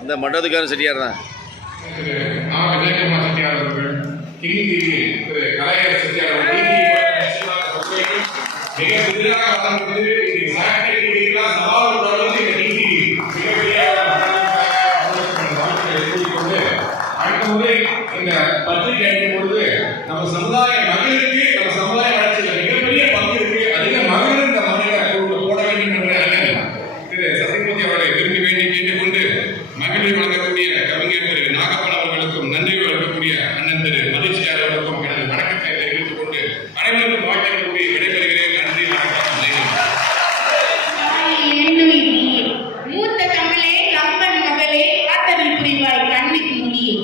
அந்த மண்டபத்துக்கான செட்டியார் தான் விஜயகுமார் செட்டியார் அவர்கள், திரு கலைஞர் செட்டியார் அவர்கள் மிக சிறிதாக வளர்ந்து அடுத்த முறை இந்த பத்திரிகை அளிக்கும் பொழுது நம்ம சமுதாய மகளிருக்கு நம்ம சமுதாய வளர்ச்சியில் மிகப்பெரிய பங்கு இருக்கு. அதிக மகளிர் இந்த மகளிர் போட வேண்டும் என்ற திரு சத்தியமூர்த்தி அவர்களை விரும்பி வேண்டி கேட்டுக்கொண்டு மகளிர் வழங்கக்கூடிய கவிஞர் திரு நாகப்பன் அவர்களுக்கும் நன்றி வழங்கக்கூடிய அண்ணன் திரு மகிழ்ச்சியார் அவர்களுக்கும் எனது வணக்கத்தை தெரிவித்துக் கொண்டு அனைவருக்கும் வாழ்க்கை கூறி விடைபெறுகிறேன். நன்றி, வணக்கம். மூத்த தமிழே கம்பன் மகளே காத்தவில் புரிவாய் கண்ணிக்கு முடியே